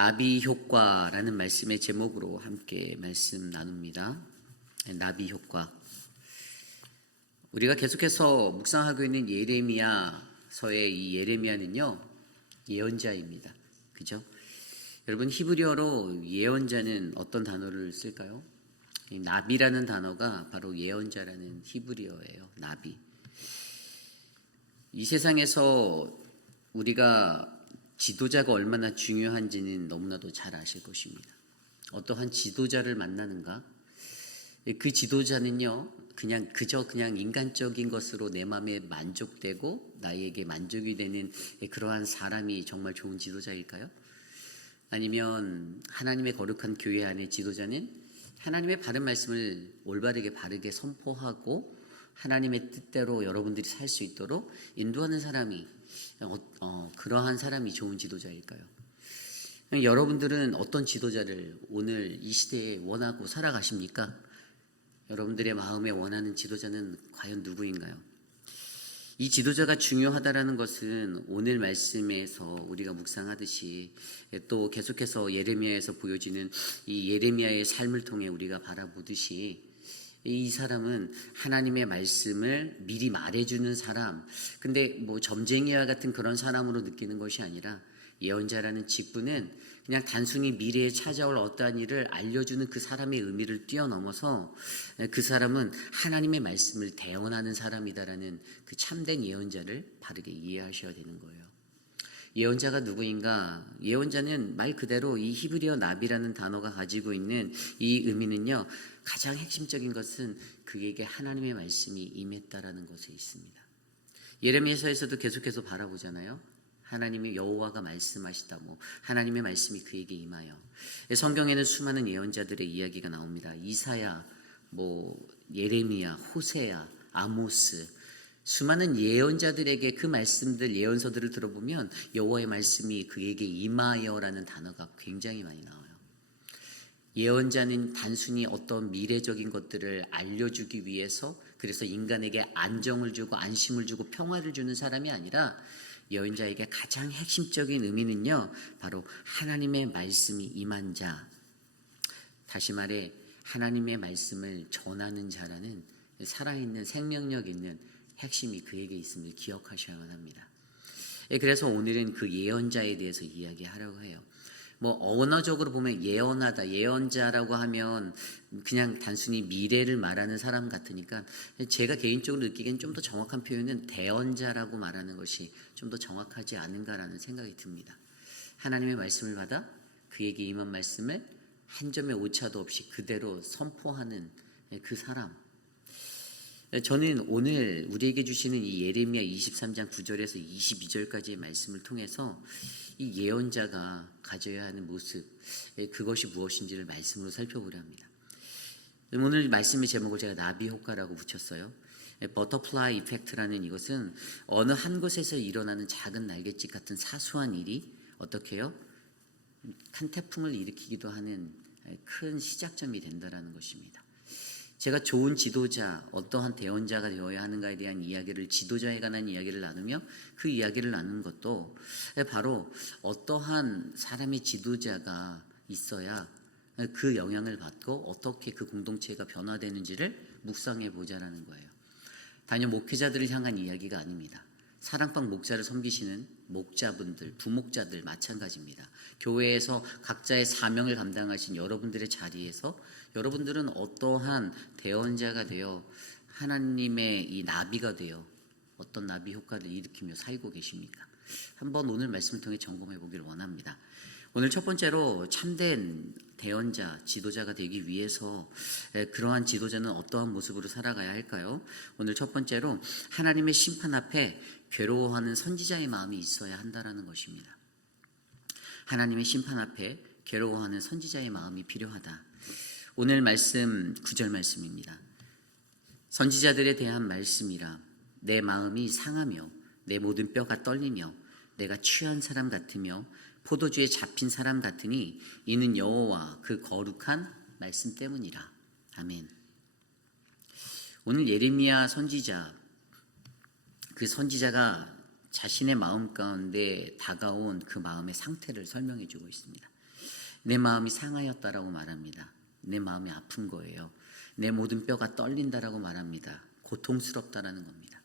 나비 효과라는 말씀의 제목으로 함께 말씀 나눕니다. 나비 효과. 우리가 계속해서 묵상하고 있는 예레미야서의 이 예레미야는요, 예언자입니다. 그죠? 여러분, 히브리어로 예언자는 어떤 단어를 쓸까요? 이 나비라는 단어가 바로 예언자라는 히브리어예요. 나비. 이 세상에서 우리가 지도자가 얼마나 중요한지는 너무나도 잘 아실 것입니다. 어떠한 지도자를 만나는가? 그 지도자는요, 그냥 인간적인 것으로 내 마음에 만족되고 나에게 만족이 되는 그러한 사람이 정말 좋은 지도자일까요? 아니면 하나님의 거룩한 교회 안의 지도자는 하나님의 바른 말씀을 올바르게 바르게 선포하고 하나님의 뜻대로 여러분들이 살 수 있도록 인도하는 사람이 그러한 사람이 좋은 지도자일까요? 여러분들은 어떤 지도자를 오늘 이 시대에 원하고 살아가십니까? 여러분들의 마음에 원하는 지도자는 과연 누구인가요? 이 지도자가 중요하다라는 것은 오늘 말씀에서 우리가 묵상하듯이 또 계속해서 예레미야에서 보여지는 이 예레미야의 삶을 통해 우리가 바라보듯이 이 사람은 하나님의 말씀을 미리 말해주는 사람, 근데 뭐 점쟁이와 같은 그런 사람으로 느끼는 것이 아니라 예언자라는 직분은 그냥 단순히 미래에 찾아올 어떠한 일을 알려주는 그 사람의 의미를 뛰어넘어서 그 사람은 하나님의 말씀을 대언하는 사람이다라는 그 참된 예언자를 바르게 이해하셔야 되는 거예요. 예언자가 누구인가? 예언자는 말 그대로 이 히브리어 나비라는 단어가 가지고 있는 이 의미는요, 가장 핵심적인 것은 그에게 하나님의 말씀이 임했다라는 것에 있습니다. 예레미야서에서도 계속해서 바라보잖아요. 하나님의 여호와가 말씀하시다, 하나님의 말씀이 그에게 임하여. 성경에는 수많은 예언자들의 이야기가 나옵니다. 이사야, 예레미야, 호세야, 아모스, 수많은 예언자들에게 그 말씀들, 예언서들을 들어보면 여호와의 말씀이 그에게 임하여라는 단어가 굉장히 많이 나와요. 예언자는 단순히 어떤 미래적인 것들을 알려주기 위해서, 그래서 인간에게 안정을 주고 안심을 주고 평화를 주는 사람이 아니라 예언자에게 가장 핵심적인 의미는요, 바로 하나님의 말씀이 임한 자, 다시 말해 하나님의 말씀을 전하는 자라는 살아있는 생명력 있는 핵심이 그에게 있음을 기억하셔야만 합니다. 그래서 오늘은 그 예언자에 대해서 이야기하려고 해요. 언어적으로 보면 예언하다, 예언자라고 하면 그냥 단순히 미래를 말하는 사람 같으니까 제가 개인적으로 느끼기엔 좀 더 정확한 표현은 대언자라고 말하는 것이 좀 더 정확하지 않은가라는 생각이 듭니다. 하나님의 말씀을 받아 그에게 임한 말씀을 한 점의 오차도 없이 그대로 선포하는 그 사람. 저는 오늘 우리에게 주시는 이 예레미야 23장 9절에서 22절까지의 말씀을 통해서 이 예언자가 가져야 하는 모습, 그것이 무엇인지를 말씀으로 살펴보려 합니다. 오늘 말씀의 제목을 제가 나비 효과라고 붙였어요. 버터플라이 이펙트라는 이것은 어느 한 곳에서 일어나는 작은 날갯짓 같은 사소한 일이 어떻게 해요? 큰 태풍을 일으키기도 하는 큰 시작점이 된다는 것입니다. 제가 좋은 지도자, 어떠한 대언자가 되어야 하는가에 대한 이야기를, 지도자에 관한 이야기를 나누며 그 이야기를 나누는 것도 바로 어떠한 사람의 지도자가 있어야 그 영향을 받고 어떻게 그 공동체가 변화되는지를 묵상해 보자라는 거예요. 단연 목회자들을 향한 이야기가 아닙니다. 사랑방 목자를 섬기시는 목자분들, 부목자들 마찬가지입니다. 교회에서 각자의 사명을 감당하신 여러분들의 자리에서 여러분들은 어떠한 대언자가 되어 하나님의 이 나비가 되어 어떤 나비 효과를 일으키며 살고 계십니까? 한번 오늘 말씀을 통해 점검해 보기를 원합니다. 오늘 첫 번째로 참된 대언자, 지도자가 되기 위해서 그러한 지도자는 어떠한 모습으로 살아가야 할까요? 오늘 첫 번째로 하나님의 심판 앞에 괴로워하는 선지자의 마음이 있어야 한다는 것입니다. 하나님의 심판 앞에 괴로워하는 선지자의 마음이 필요하다. 오늘 말씀 9절 말씀입니다. 선지자들에 대한 말씀이라 내 마음이 상하며 내 모든 뼈가 떨리며 내가 취한 사람 같으며 포도주에 잡힌 사람 같으니 이는 여호와 그 거룩한 말씀 때문이라. 아멘. 오늘 예레미야 선지자, 그 선지자가 자신의 마음 가운데 다가온 그 마음의 상태를 설명해 주고 있습니다. 내 마음이 상하였다라고 말합니다. 내 마음이 아픈 거예요. 내 모든 뼈가 떨린다라고 말합니다. 고통스럽다라는 겁니다.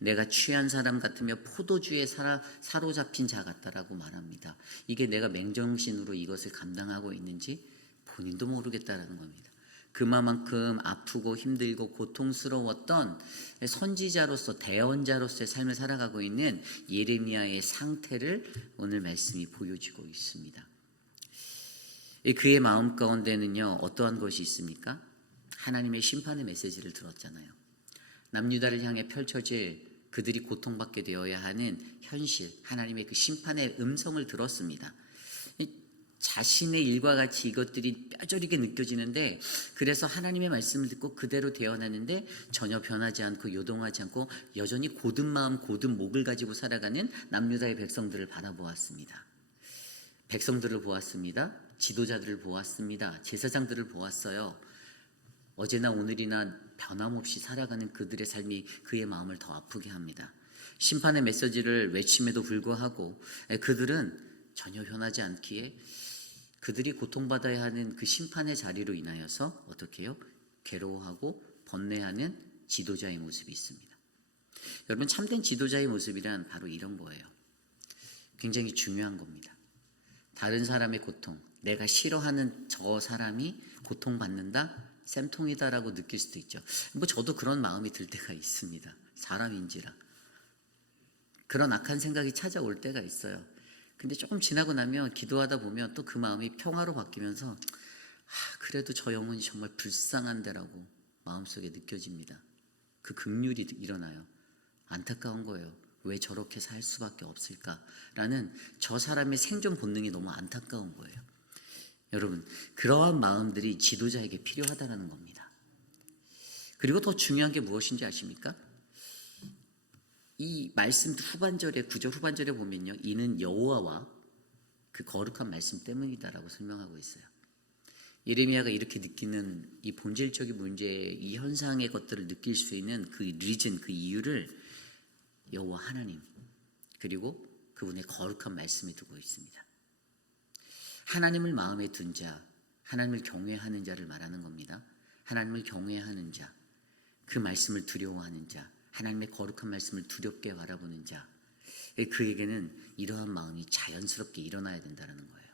내가 취한 사람 같으며 포도주에 사로잡힌 자 같다라고 말합니다. 이게 내가 맨정신으로 이것을 감당하고 있는지 본인도 모르겠다라는 겁니다. 그만큼 아프고 힘들고 고통스러웠던 선지자로서 대언자로서의 삶을 살아가고 있는 예레미야의 상태를 오늘 말씀이 보여주고 있습니다. 그의 마음 가운데는요, 어떠한 것이 있습니까? 하나님의 심판의 메시지를 들었잖아요. 남유다를 향해 펼쳐질 그들이 고통받게 되어야 하는 현실, 하나님의 그 심판의 음성을 들었습니다. 자신의 일과 같이 이것들이 뼈저리게 느껴지는데, 그래서 하나님의 말씀을 듣고 그대로 되어나는데 전혀 변하지 않고 요동하지 않고 여전히 고든 마음 고든 목을 가지고 살아가는 남유다의 백성들을 바라보았습니다. 백성들을 보았습니다. 지도자들을 보았습니다. 제사장들을 보았어요. 어제나 오늘이나 변함없이 살아가는 그들의 삶이 그의 마음을 더 아프게 합니다. 심판의 메시지를 외침에도 불구하고 그들은 전혀 변하지 않기에 그들이 고통받아야 하는 그 심판의 자리로 인하여서 어떻게 해요? 괴로워하고 번뇌하는 지도자의 모습이 있습니다. 여러분, 참된 지도자의 모습이란 바로 이런 거예요. 굉장히 중요한 겁니다. 다른 사람의 고통, 내가 싫어하는 저 사람이 고통받는다? 쌤통이다라고 느낄 수도 있죠. 저도 그런 마음이 들 때가 있습니다. 사람인지라. 그런 악한 생각이 찾아올 때가 있어요. 근데 조금 지나고 나면 기도하다 보면 또 그 마음이 평화로 바뀌면서 그래도 저 영혼이 정말 불쌍한 데라고 마음속에 느껴집니다. 그 긍휼이 일어나요. 안타까운 거예요. 왜 저렇게 살 수밖에 없을까라는 저 사람의 생존 본능이 너무 안타까운 거예요. 여러분, 그러한 마음들이 지도자에게 필요하다는 겁니다. 그리고 더 중요한 게 무엇인지 아십니까? 이 말씀 후반절에, 9절 후반절에 보면요, 이는 여호와와 그 거룩한 말씀 때문이다라고 설명하고 있어요. 예레미야가 이렇게 느끼는 이 본질적인 문제의 이 현상의 것들을 느낄 수 있는 그 리즌, 그 이유를 여호와 하나님 그리고 그분의 거룩한 말씀에 두고 있습니다. 하나님을 마음에 둔 자, 하나님을 경외하는 자를 말하는 겁니다. 하나님을 경외하는 자, 그 말씀을 두려워하는 자, 하나님의 거룩한 말씀을 두렵게 바라보는 자, 그에게는 이러한 마음이 자연스럽게 일어나야 된다는 거예요.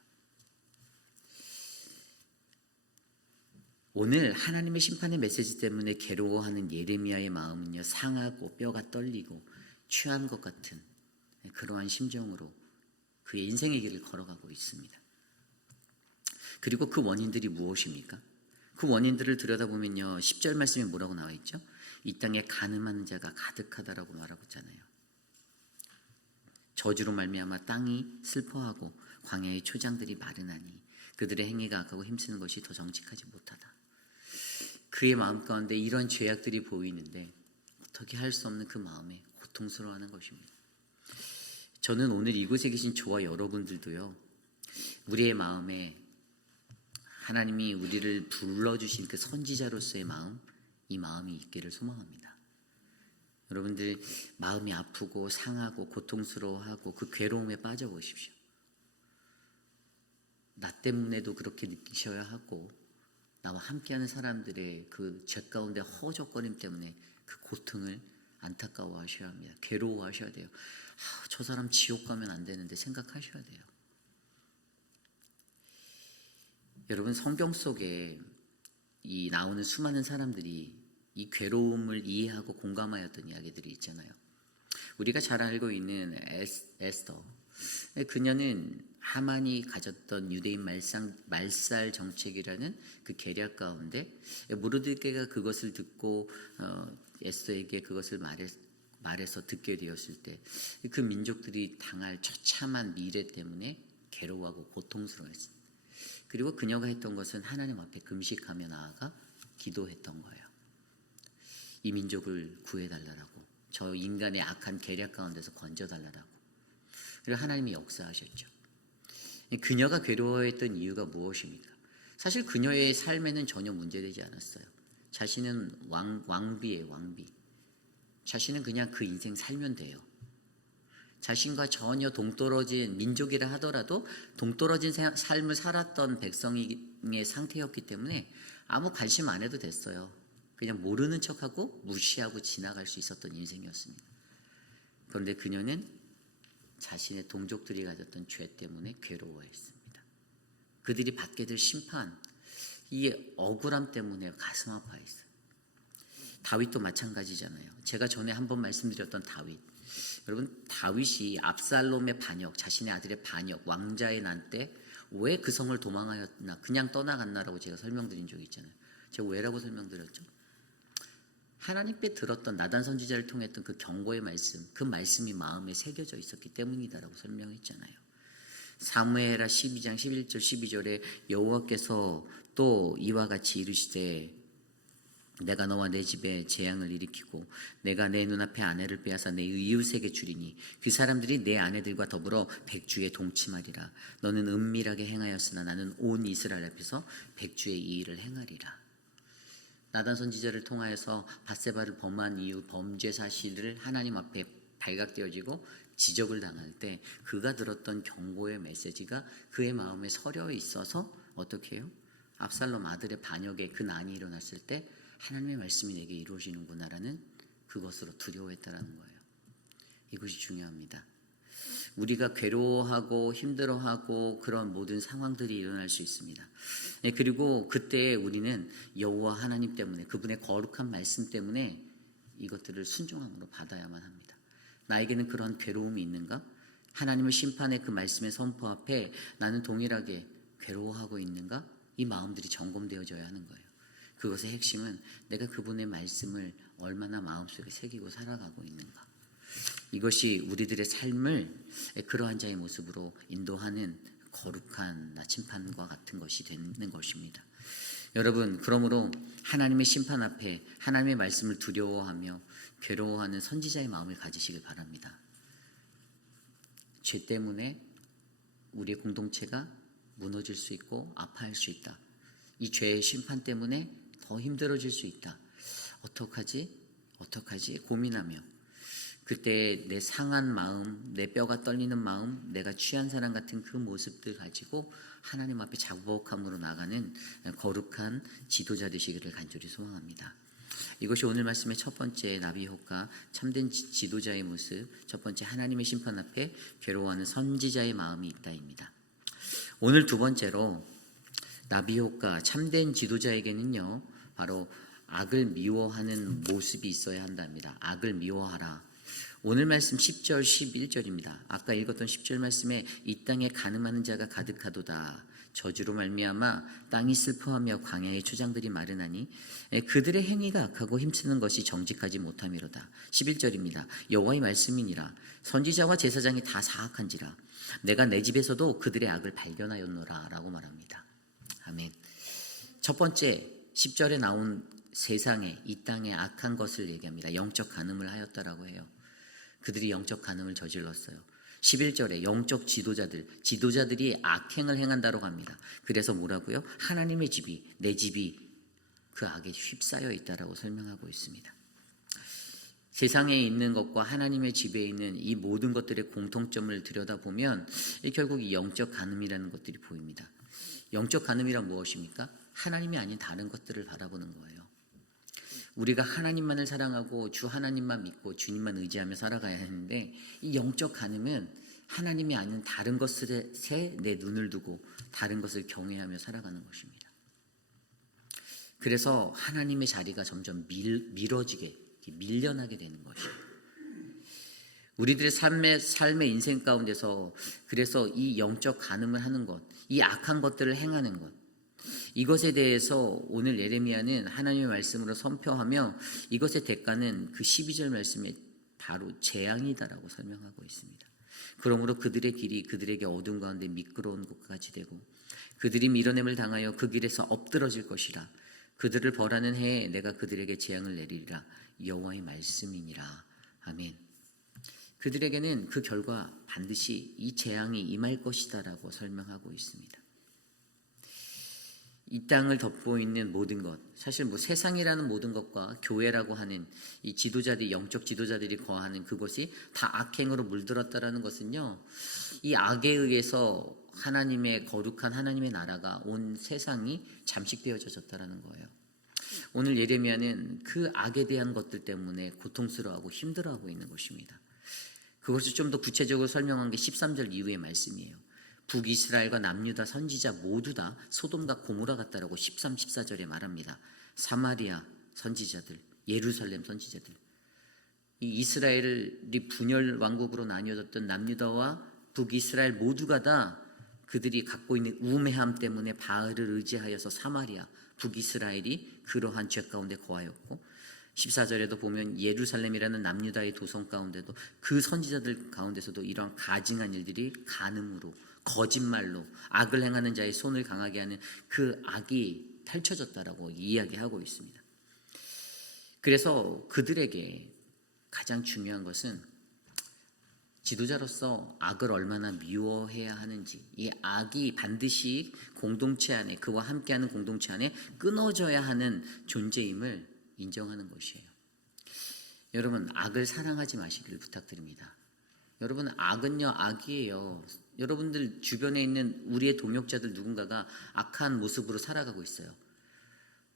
오늘 하나님의 심판의 메시지 때문에 괴로워하는 예레미야의 마음은요, 상하고 뼈가 떨리고 취한 것 같은 그러한 심정으로 그의 인생의 길을 걸어가고 있습니다. 그리고 그 원인들이 무엇입니까? 그 원인들을 들여다보면요, 10절 말씀에 뭐라고 나와 있죠? 이 땅에 간음하는 자가 가득하다라고 말하고 있잖아요. 저주로 말미암아 땅이 슬퍼하고 광야의 초장들이 마르나니 그들의 행위가 악하고 힘쓰는 것이 더 정직하지 못하다. 그의 마음 가운데 이런 죄악들이 보이는데 어떻게 할 수 없는 그 마음에 고통스러워하는 것입니다. 저는 오늘 이곳에 계신 저와 여러분들도요, 우리의 마음에 하나님이 우리를 불러주신 그 선지자로서의 마음, 이 마음이 있기를 소망합니다. 여러분들 마음이 아프고 상하고 고통스러워하고 그 괴로움에 빠져보십시오. 나 때문에도 그렇게 느끼셔야 하고 나와 함께하는 사람들의 그 죄 가운데 허우적거림 때문에 그 고통을 안타까워하셔야 합니다. 괴로워하셔야 돼요. 저 사람 지옥 가면 안 되는데 생각하셔야 돼요. 여러분, 성경 속에 이 나오는 수많은 사람들이 이 괴로움을 이해하고 공감하였던 이야기들이 있잖아요. 우리가 잘 알고 있는 에스더, 그녀는 하만이 가졌던 유대인 말살 정책이라는 그 계략 가운데 모르드게가 그것을 듣고 에스더에게 그것을 말해서 듣게 되었을 때 그 민족들이 당할 처참한 미래 때문에 괴로워하고 고통스러워했습니다. 그리고 그녀가 했던 것은 하나님 앞에 금식하며 나아가 기도했던 거예요. 이 민족을 구해달라고, 저 인간의 악한 계략 가운데서 건져달라고. 그리고 하나님이 역사하셨죠. 그녀가 괴로워했던 이유가 무엇입니까? 사실 그녀의 삶에는 전혀 문제되지 않았어요. 자신은 왕비예요, 왕비. 자신은 그냥 그 인생 살면 돼요. 자신과 전혀 동떨어진 민족이라 하더라도 동떨어진 삶을 살았던 백성의 상태였기 때문에 아무 관심 안 해도 됐어요. 그냥 모르는 척하고 무시하고 지나갈 수 있었던 인생이었습니다. 그런데 그녀는 자신의 동족들이 가졌던 죄 때문에 괴로워했습니다. 그들이 받게 될 심판, 이 억울함 때문에 가슴 아파했어요. 다윗도 마찬가지잖아요. 제가 전에 한번 말씀드렸던 다윗. 여러분, 다윗이 압살롬의 반역, 자신의 아들의 반역, 왕자의 난 때 왜 그 성을 도망하였나, 그냥 떠나갔나라고 제가 설명드린 적이 있잖아요. 제가 왜라고 설명드렸죠? 하나님께 들었던 나단 선지자를 통했던 그 경고의 말씀, 그 말씀이 마음에 새겨져 있었기 때문이다라고 설명했잖아요. 사무엘하 12장 11절 12절에 여호와께서 또 이와 같이 이르시되 내가 너와 내 집에 재앙을 일으키고 내가 내 눈앞에 아내를 빼앗아 내 이웃에게 주리니 그 사람들이 내 아내들과 더불어 백주에 동침하리라. 너는 은밀하게 행하였으나 나는 온 이스라엘 앞에서 백주의 이 일을 행하리라. 나단 선지자를 통하여서 밧세바를 범한 이후 범죄 사실을 하나님 앞에 발각되어지고 지적을 당할 때 그가 들었던 경고의 메시지가 그의 마음에 서려 있어서 어떻게 해요? 압살롬 아들의 반역에 그 난이 일어났을 때 하나님의 말씀이 내게 이루어지는구나라는 그것으로 두려워했다라는 거예요. 이것이 중요합니다. 우리가 괴로워하고 힘들어하고 그런 모든 상황들이 일어날 수 있습니다. 그리고 그때 우리는 여호와 하나님 때문에, 그분의 거룩한 말씀 때문에 이것들을 순종함으로 받아야만 합니다. 나에게는 그런 괴로움이 있는가? 하나님의 심판의 그 말씀의 선포 앞에 나는 동일하게 괴로워하고 있는가? 이 마음들이 점검되어져야 하는 거예요. 그것의 핵심은 내가 그분의 말씀을 얼마나 마음속에 새기고 살아가고 있는가. 이것이 우리들의 삶을 그러한 자의 모습으로 인도하는 거룩한 나침판과 같은 것이 되는 것입니다. 여러분, 그러므로 하나님의 심판 앞에 하나님의 말씀을 두려워하며 괴로워하는 선지자의 마음을 가지시길 바랍니다. 죄 때문에 우리의 공동체가 무너질 수 있고 아파할 수 있다. 이 죄의 심판 때문에 더 힘들어질 수 있다. 어떡하지? 고민하며 그때 내 상한 마음, 내 뼈가 떨리는 마음, 내가 취한 사람 같은 그 모습들 가지고 하나님 앞에 자복함으로 나가는 거룩한 지도자 되시기를 간절히 소망합니다. 이것이 오늘 말씀의 첫 번째 나비 효과, 참된 지도자의 모습, 첫 번째 하나님의 심판 앞에 괴로워하는 선지자의 마음이 있다입니다. 오늘 두 번째로 나비 효과, 참된 지도자에게는요, 바로 악을 미워하는 모습이 있어야 한답니다. 악을 미워하라. 오늘 말씀 10절 11절입니다. 아까 읽었던 10절 말씀에 이 땅에 간음하는 자가 가득하도다. 저주로 말미암아 땅이 슬퍼하며 광야의 초장들이 마르나니 그들의 행위가 악하고 힘쓰는 것이 정직하지 못함이로다. 11절입니다. 여호와의 말씀이니라. 선지자와 제사장이 다 사악한지라. 내가 내 집에서도 그들의 악을 발견하였노라 라고 말합니다. 아멘. 첫 번째 10절에 나온 세상에, 이 땅에 악한 것을 얘기합니다. 영적 간음을 하였다라고 해요. 그들이 영적 간음을 저질렀어요. 11절에 영적 지도자들이 악행을 행한다고 합니다. 그래서 뭐라고요? 하나님의 집이, 내 집이 그 악에 휩싸여 있다라고 설명하고 있습니다. 세상에 있는 것과 하나님의 집에 있는 이 모든 것들의 공통점을 들여다보면 결국 이 영적 간음이라는 것들이 보입니다. 영적 간음이란 무엇입니까? 하나님이 아닌 다른 것들을 바라보는 거예요. 우리가 하나님만을 사랑하고 주 하나님만 믿고 주님만 의지하며 살아가야 하는데 이 영적 간음은 하나님이 아닌 다른 것에 내 눈을 두고 다른 것을 경외하며 살아가는 것입니다. 그래서 하나님의 자리가 점점 미뤄지게, 밀려나게 되는 것이에요. 우리들의 삶의 인생 가운데서 그래서 이 영적 간음을 하는 것, 이 악한 것들을 행하는 것, 이것에 대해서 오늘 예레미야는 하나님의 말씀으로 선포하며 이것의 대가는 그 12절 말씀에 바로 재앙이다라고 설명하고 있습니다. 그러므로 그들의 길이 그들에게 어둠 가운데 미끄러운 것과 같이 되고 그들이 밀어냄을 당하여 그 길에서 엎드러질 것이라. 그들을 벌하는 해에 내가 그들에게 재앙을 내리리라. 여호와의 말씀이니라. 아멘. 그들에게는 그 결과 반드시 이 재앙이 임할 것이다라고 설명하고 있습니다. 이 땅을 덮고 있는 모든 것, 사실 뭐 세상이라는 모든 것과 교회라고 하는 이 지도자들이, 영적 지도자들이 거하는 그것이 다 악행으로 물들었다라는 것은요, 이 악에 의해서 하나님의 거룩한 하나님의 나라가 온 세상이 잠식되어졌다라는 거예요. 오늘 예레미야는 그 악에 대한 것들 때문에 고통스러워하고 힘들어하고 있는 것입니다. 그것을 좀 더 구체적으로 설명한 게 13절 이후의 말씀이에요. 북이스라엘과 남유다 선지자 모두 다 소돔과 고모라 같다라고 13, 14절에 말합니다. 사마리아 선지자들, 예루살렘 선지자들, 이 이스라엘이 분열 왕국으로 나뉘어졌던 남유다와 북이스라엘 모두가 다 그들이 갖고 있는 우매함 때문에 바알을 의지하여서 사마리아, 북이스라엘이 그러한 죄 가운데 거하였고, 14절에도 보면 예루살렘이라는 남유다의 도성 가운데도 그 선지자들 가운데서도 이러한 가증한 일들이 간음으로, 거짓말로, 악을 행하는 자의 손을 강하게 하는 그 악이 펼쳐졌다라고 이야기하고 있습니다. 그래서 그들에게 가장 중요한 것은 지도자로서 악을 얼마나 미워해야 하는지, 이 악이 반드시 공동체 안에, 그와 함께하는 공동체 안에 끊어져야 하는 존재임을 인정하는 것이에요. 여러분, 악을 사랑하지 마시기를 부탁드립니다. 여러분, 악은요, 악이에요. 여러분들 주변에 있는 우리의 동역자들 누군가가 악한 모습으로 살아가고 있어요.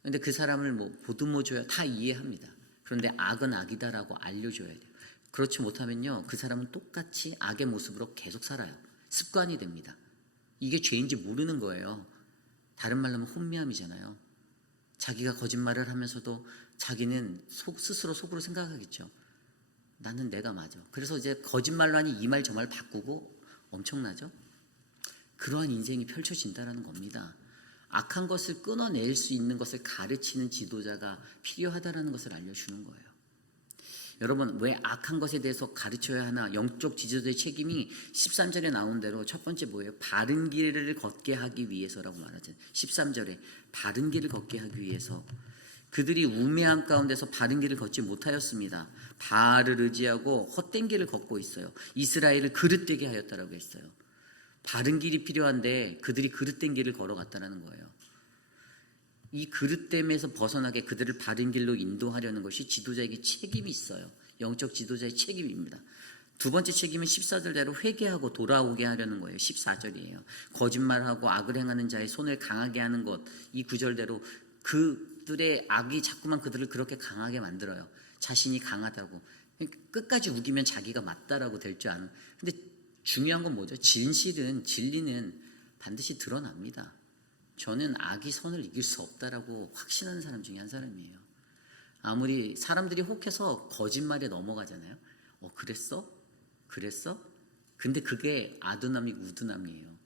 그런데 그 사람을 뭐 보듬어줘야 다 이해합니다. 그런데 악은 악이다라고 알려줘야 돼요. 그렇지 못하면요, 그 사람은 똑같이 악의 모습으로 계속 살아요. 습관이 됩니다. 이게 죄인지 모르는 거예요. 다른 말로 하면 혼미함이잖아요. 자기가 거짓말을 하면서도 자기는 스스로 속으로 생각하겠죠. 나는 내가 맞아. 그래서 이제 거짓말로 하니 이 말 저 말 바꾸고 엄청나죠? 그러한 인생이 펼쳐진다는 겁니다. 악한 것을 끊어낼 수 있는 것을 가르치는 지도자가 필요하다는 것을 알려주는 거예요. 여러분, 왜 악한 것에 대해서 가르쳐야 하나? 영적 지도자의 책임이 13절에 나온 대로 첫 번째 뭐예요? 바른 길을 걷게 하기 위해서라고 말하죠. 13절에 바른 길을 걷게 하기 위해서. 그들이 우매함 가운데서 바른 길을 걷지 못하였습니다. 바알을 의지하고 헛된 길을 걷고 있어요. 이스라엘을 그릇되게 하였다라고 했어요. 바른 길이 필요한데 그들이 그릇된 길을 걸어갔다는 거예요. 이 그릇됨에서 벗어나게 그들을 바른 길로 인도하려는 것이 지도자에게 책임이 있어요. 영적 지도자의 책임입니다. 두 번째 책임은 14절대로 회개하고 돌아오게 하려는 거예요. 14절이에요. 거짓말하고 악을 행하는 자의 손을 강하게 하는 것, 이 구절대로 그들의 악이 자꾸만 그들을 그렇게 강하게 만들어요. 자신이 강하다고. 끝까지 우기면 자기가 맞다라고 될 줄 아는. 근데 중요한 건 뭐죠? 진리는 반드시 드러납니다. 저는 악이 선을 이길 수 없다라고 확신하는 사람 중에 한 사람이에요. 아무리 사람들이 혹해서 거짓말에 넘어가잖아요. 그랬어? 근데 그게 아두남이고 우두남이에요.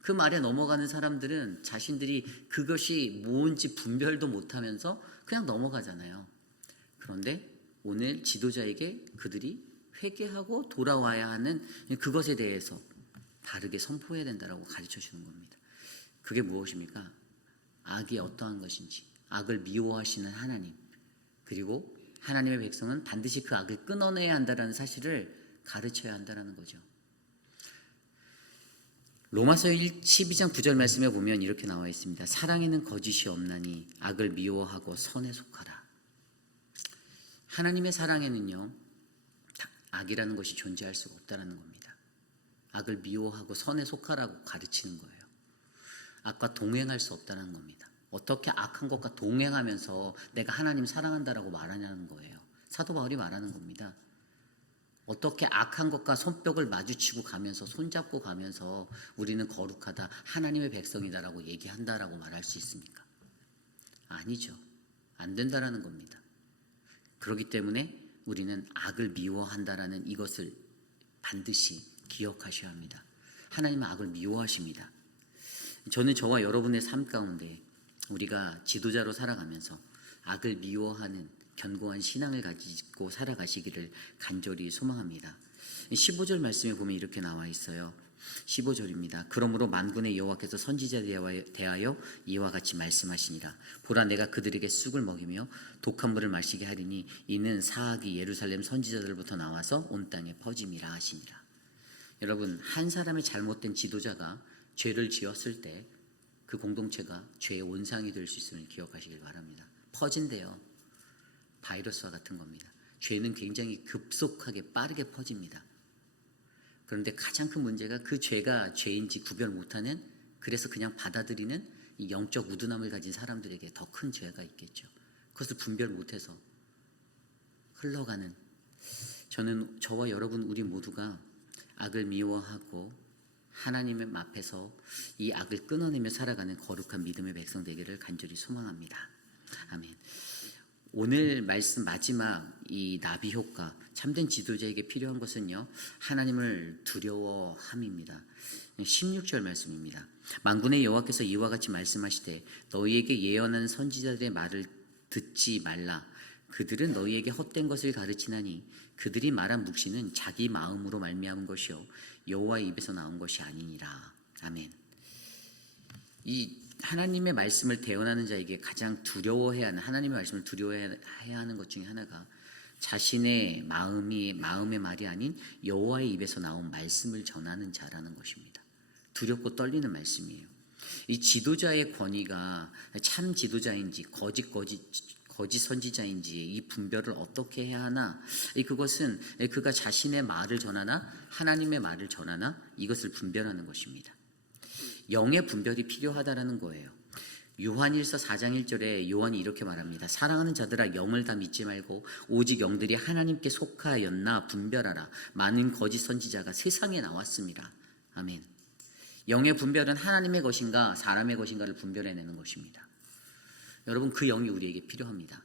그 말에 넘어가는 사람들은 자신들이 그것이 뭔지 분별도 못하면서 그냥 넘어가잖아요. 그런데 오늘 지도자에게 그들이 회개하고 돌아와야 하는 그것에 대해서 바르게 선포해야 된다라고 가르쳐 주는 겁니다. 그게 무엇입니까? 악이 어떠한 것인지, 악을 미워하시는 하나님, 그리고 하나님의 백성은 반드시 그 악을 끊어내야 한다는 사실을 가르쳐야 한다는 거죠. 로마서 12장 9절 말씀에 보면 이렇게 나와 있습니다. 사랑에는 거짓이 없나니 악을 미워하고 선에 속하라. 하나님의 사랑에는요, 악이라는 것이 존재할 수가 없다는 겁니다. 악을 미워하고 선에 속하라고 가르치는 거예요. 악과 동행할 수 없다는 겁니다. 어떻게 악한 것과 동행하면서 내가 하나님 사랑한다라고 말하냐는 거예요. 사도 바울이 말하는 겁니다. 어떻게 악한 것과 손뼉을 마주치고 가면서 손잡고 가면서 우리는 거룩하다, 하나님의 백성이다라고 얘기한다라고 말할 수 있습니까? 아니죠. 안 된다라는 겁니다. 그렇기 때문에 우리는 악을 미워한다라는 이것을 반드시 기억하셔야 합니다. 하나님은 악을 미워하십니다. 저는 저와 여러분의 삶 가운데 우리가 지도자로 살아가면서 악을 미워하는 견고한 신앙을 가지고 살아가시기를 간절히 소망합니다. 15절 말씀에 보면 이렇게 나와 있어요. 15절입니다. 그러므로 만군의 여호와께서 선지자에 대하여 이와 같이 말씀하시니라. 보라, 내가 그들에게 쑥을 먹이며 독한 물을 마시게 하리니 이는 사악이 예루살렘 선지자들부터 나와서 온 땅에 퍼짐이라 하시니라. 여러분, 한 사람의 잘못된 지도자가 죄를 지었을 때 그 공동체가 죄의 온상이 될 수 있음을 기억하시길 바랍니다. 퍼진대요. 바이러스와 같은 겁니다. 죄는 굉장히 급속하게 빠르게 퍼집니다. 그런데 가장 큰 문제가 그 죄가 죄인지 구별 못하는, 그래서 그냥 받아들이는 이 영적 우둔함을 가진 사람들에게 더 큰 죄가 있겠죠. 그것을 분별 못해서 흘러가는, 저는 저와 여러분 우리 모두가 악을 미워하고 하나님의 앞에서 이 악을 끊어내며 살아가는 거룩한 믿음의 백성 되기를 간절히 소망합니다. 아멘. 오늘 말씀 마지막 이 나비 효과, 참된 지도자에게 필요한 것은요, 하나님을 두려워함입니다. 16절 말씀입니다. 만군의 여호와께서 이와 같이 말씀하시되 너희에게 예언하는 선지자들의 말을 듣지 말라. 그들은 너희에게 헛된 것을 가르치나니 그들이 말한 묵시는 자기 마음으로 말미암은 것이요 여호와의 입에서 나온 것이 아니니라. 아멘. 이 하나님의 말씀을 대언하는 자에게 가장 두려워해야 하는, 하나님의 말씀을 두려워해야 하는 것 중에 하나가 자신의 마음의 말이 아닌 여호와의 입에서 나온 말씀을 전하는 자라는 것입니다. 두렵고 떨리는 말씀이에요. 이 지도자의 권위가 참 지도자인지 거짓 선지자인지 이 분별을 어떻게 해야 하나, 그것은 그가 자신의 말을 전하나 하나님의 말을 전하나 이것을 분별하는 것입니다. 영의 분별이 필요하다라는 거예요. 요한일서 4장 1절에 요한이 이렇게 말합니다. 사랑하는 자들아, 영을 다 믿지 말고 오직 영들이 하나님께 속하였나 분별하라. 많은 거짓 선지자가 세상에 나왔습니다. 아멘. 영의 분별은 하나님의 것인가 사람의 것인가를 분별해내는 것입니다. 여러분, 그 영이 우리에게 필요합니다.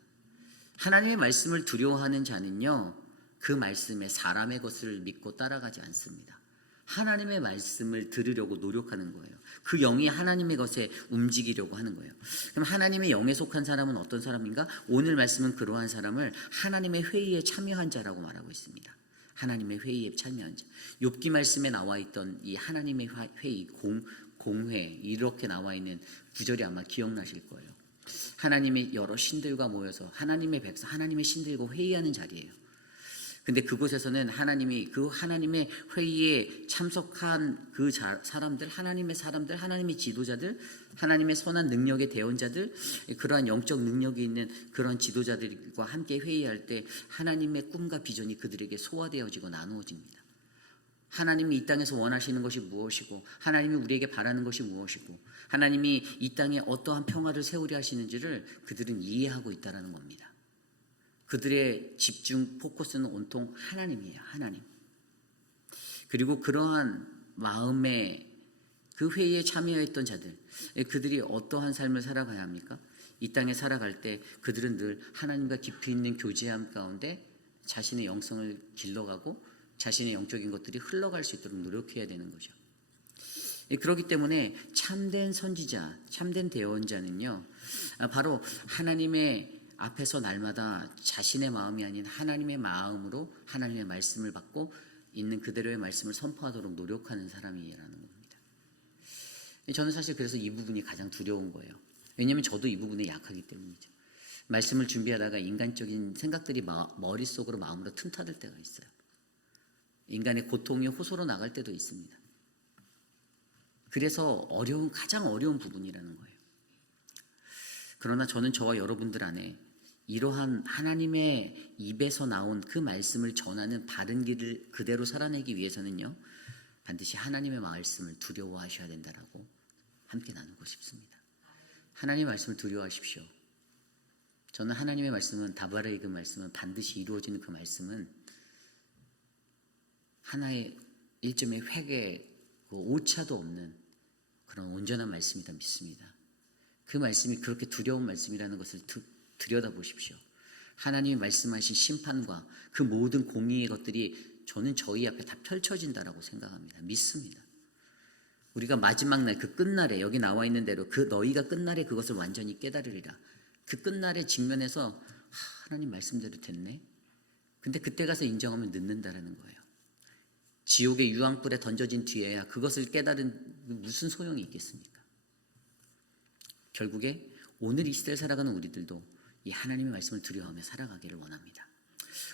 하나님의 말씀을 두려워하는 자는요, 그 말씀에 사람의 것을 믿고 따라가지 않습니다. 하나님의 말씀을 들으려고 노력하는 거예요. 그 영이 하나님의 것에 움직이려고 하는 거예요. 그럼 하나님의 영에 속한 사람은 어떤 사람인가? 오늘 말씀은 그러한 사람을 하나님의 회의에 참여한 자라고 말하고 있습니다. 하나님의 회의에 참여한 자. 욥기 말씀에 나와 있던 이 하나님의 회의, 공회, 이렇게 나와 있는 구절이 아마 기억나실 거예요. 하나님의 여러 신들과 모여서 하나님의 백성, 하나님의 신들과 회의하는 자리예요. 근데 그곳에서는 하나님이 그 하나님의 회의에 참석한 그 사람들, 하나님의 사람들, 하나님의 지도자들, 하나님의 선한 능력의 대언자들, 그러한 영적 능력이 있는 그런 지도자들과 함께 회의할 때 하나님의 꿈과 비전이 그들에게 소화되어지고 나누어집니다. 하나님이 이 땅에서 원하시는 것이 무엇이고 하나님이 우리에게 바라는 것이 무엇이고 하나님이 이 땅에 어떠한 평화를 세우려 하시는지를 그들은 이해하고 있다는 겁니다. 그들의 집중 포커스는 온통 하나님이에요. 하나님. 그리고 그러한 마음에 그 회의에 참여했던 자들, 그들이 어떠한 삶을 살아가야 합니까? 이 땅에 살아갈 때 그들은 늘 하나님과 깊이 있는 교제함 가운데 자신의 영성을 길러가고 자신의 영적인 것들이 흘러갈 수 있도록 노력해야 되는 거죠. 그렇기 때문에 참된 선지자, 참된 대언자는요, 바로 하나님의 앞에서 날마다 자신의 마음이 아닌 하나님의 마음으로 하나님의 말씀을 받고 있는 그대로의 말씀을 선포하도록 노력하는 사람이라는 겁니다. 저는 사실 그래서 이 부분이 가장 두려운 거예요. 왜냐하면 저도 이 부분에 약하기 때문이죠. 말씀을 준비하다가 인간적인 생각들이 머릿속으로 마음으로 틈타들 때가 있어요. 인간의 고통이 호소로 나갈 때도 있습니다. 그래서 가장 어려운 부분이라는 거예요. 그러나 저는 저와 여러분들 안에 이러한 하나님의 입에서 나온 그 말씀을 전하는 바른 길을 그대로 살아내기 위해서는요, 반드시 하나님의 말씀을 두려워하셔야 된다라고 함께 나누고 싶습니다. 하나님의 말씀을 두려워하십시오. 저는 하나님의 말씀은, 다발의 그 말씀은, 반드시 이루어지는 그 말씀은 하나의 일점의 획에 오차도 없는 그런 온전한 말씀이다 믿습니다. 그 말씀이 그렇게 두려운 말씀이라는 것을 들여다보십시오. 하나님이 말씀하신 심판과 그 모든 공의의 것들이 저는 저희 앞에 다 펼쳐진다라고 생각합니다. 믿습니다. 우리가 마지막 날, 그 끝날에, 여기 나와 있는 대로 그 너희가 끝날에 그것을 완전히 깨달으리라. 그 끝날에 직면해서 하나님 말씀대로 됐네. 근데 그때 가서 인정하면 늦는다라는 거예요. 지옥의 유황불에 던져진 뒤에야 그것을 깨달은 무슨 소용이 있겠습니까? 결국에 오늘 이 시대를 살아가는 우리들도 이 하나님의 말씀을 두려워하며 살아가기를 원합니다.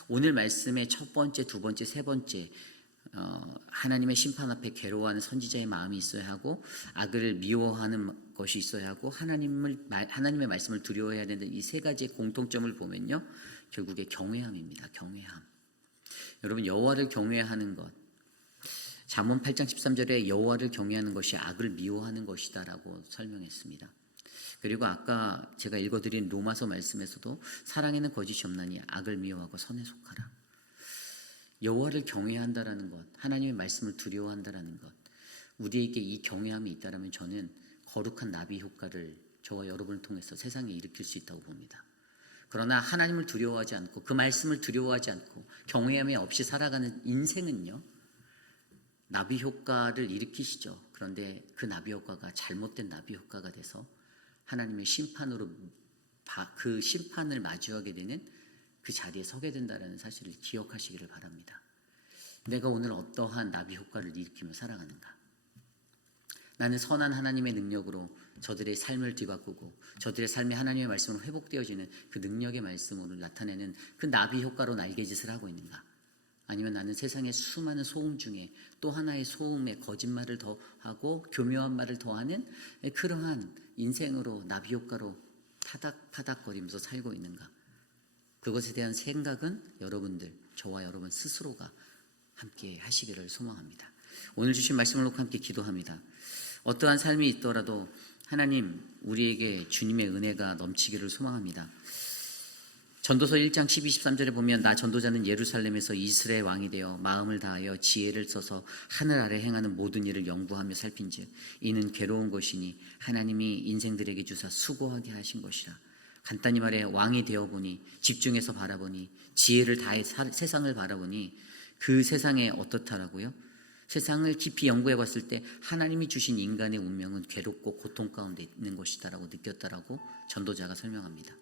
오늘 말씀의 첫 번째, 두 번째, 세 번째, 하나님의 심판 앞에 괴로워하는 선지자의 마음이 있어야 하고 악을 미워하는 것이 있어야 하고 하나님의 말씀을 두려워해야 되는 이 세 가지의 공통점을 보면요, 결국에 경외함입니다. 경외함. 여러분, 여호와를 경외하는 것, 잠언 8장 13절에 여호와를 경외하는 것이 악을 미워하는 것이다라고 설명했습니다. 그리고 아까 제가 읽어드린 로마서 말씀에서도 사랑에는 거짓이 없나니 악을 미워하고 선에 속하라. 여호와를 경외한다라는 것, 하나님의 말씀을 두려워한다라는 것, 우리에게 이 경외함이 있다라면 저는 거룩한 나비 효과를 저와 여러분을 통해서 세상에 일으킬 수 있다고 봅니다. 그러나 하나님을 두려워하지 않고 그 말씀을 두려워하지 않고 경외함이 없이 살아가는 인생은요, 나비 효과를 일으키시죠. 그런데 그 나비 효과가 잘못된 나비 효과가 돼서 하나님의 심판으로 그 심판을 마주하게 되는 그 자리에 서게 된다는 사실을 기억하시기를 바랍니다. 내가 오늘 어떠한 나비 효과를 일으키며 살아가는가? 나는 선한 하나님의 능력으로 저들의 삶을 뒤바꾸고 저들의 삶이 하나님의 말씀으로 회복되어지는 그 능력의 말씀으로 나타내는 그 나비 효과로 날개짓을 하고 있는가? 아니면 나는 세상의 수많은 소음 중에 또 하나의 소음에 거짓말을 더하고 교묘한 말을 더하는 그러한 인생으로 나비 효과로 파닥파닥거리면서 살고 있는가? 그것에 대한 생각은 여러분들, 저와 여러분 스스로가 함께 하시기를 소망합니다. 오늘 주신 말씀을 놓고 함께 기도합니다. 어떠한 삶이 있더라도 하나님, 우리에게 주님의 은혜가 넘치기를 소망합니다. 전도서 1장 12, 13절에 보면 나 전도자는 예루살렘에서 이스라엘 왕이 되어 마음을 다하여 지혜를 써서 하늘 아래 행하는 모든 일을 연구하며 살핀즉 이는 괴로운 것이니 하나님이 인생들에게 주사 수고하게 하신 것이라. 간단히 말해 왕이 되어보니, 집중해서 바라보니, 지혜를 다해 세상을 바라보니 그 세상에 어떻다라고요? 세상을 깊이 연구해 봤을 때 하나님이 주신 인간의 운명은 괴롭고 고통 가운데 있는 것이다라고 느꼈다라고 전도자가 설명합니다.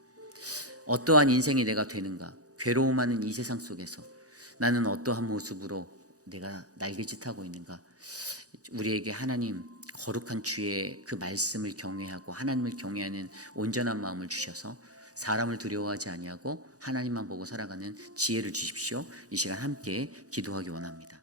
어떠한 인생이 내가 되는가? 괴로움하는 이 세상 속에서 나는 어떠한 모습으로 내가 날개짓하고 있는가? 우리에게 하나님 거룩한 주의 그 말씀을 경외하고 하나님을 경외하는 온전한 마음을 주셔서 사람을 두려워하지 아니하고 하나님만 보고 살아가는 지혜를 주십시오. 이 시간 함께 기도하기 원합니다.